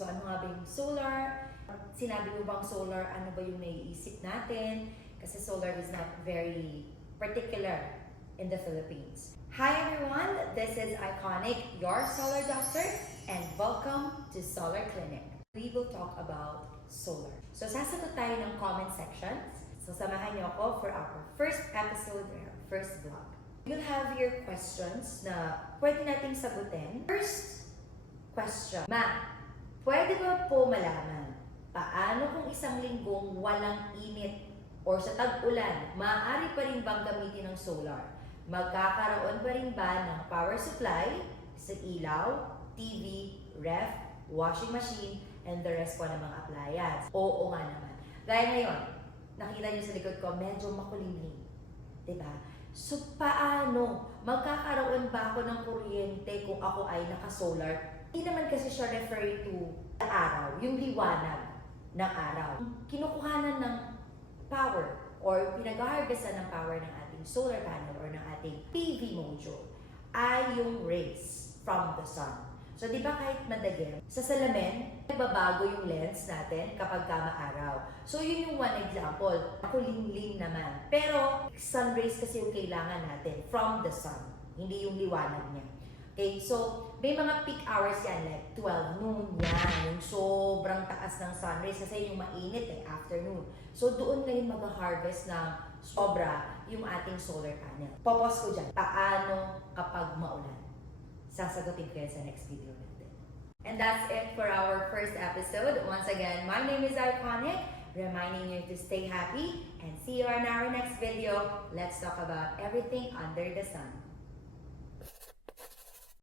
So ano nga ba yung solar? Sinabi mo bang solar, ano ba yung naiisip natin? Kasi solar is not very particular in the Philippines. Hi everyone, this is Iconic, your solar doctor, and welcome to Solar Clinic. We will talk about solar. So sasagot tayo ng comment sections. So samahan niyo ako for our first episode, or our first vlog. You'll have your questions na pwede nating sagutin. First question. Ma, pwede ba po malaman paano kung isang linggong walang init or sa tag-ulan, maaari pa rin bang gamitin ng solar? Magkakaroon pa rin ba ng power supply sa ilaw, TV, ref, washing machine, and the rest po ng mga appliance? Oo nga naman. Gaya ngayon, nakita niyo sa likod ko, medyo makulimlim. Diba? So, paano? Magkakaroon ba ako ng kuryente kung ako ay naka-solar? Hindi naman kasi siya refer to araw, yung liwanag ng araw. Kinukuhanan ng power or pinag-harvestan ng power ng ating solar panel or ng ating PV module ay yung rays from the sun. So, di ba kahit madagim, sa salamin, nagbabago yung lens natin kapag maaraw. So, yun yung one example. Makulimlim naman. Pero, sun rays kasi yung kailangan natin from the sun. Hindi yung liwanag niya. Okay, so may mga peak hours yan, like 12 noon yan, yung sobrang taas ng sun rays kasi yung mainit afternoon. So doon ngayon mag-harvest ng sobra yung ating solar panel. Popos ko dyan, paano kapag maulan? Sasagutin ko yan sa next video natin. And that's it for our first episode. Once again, my name is Iconic, reminding you to stay happy and see you in our next video. Let's talk about everything under the sun.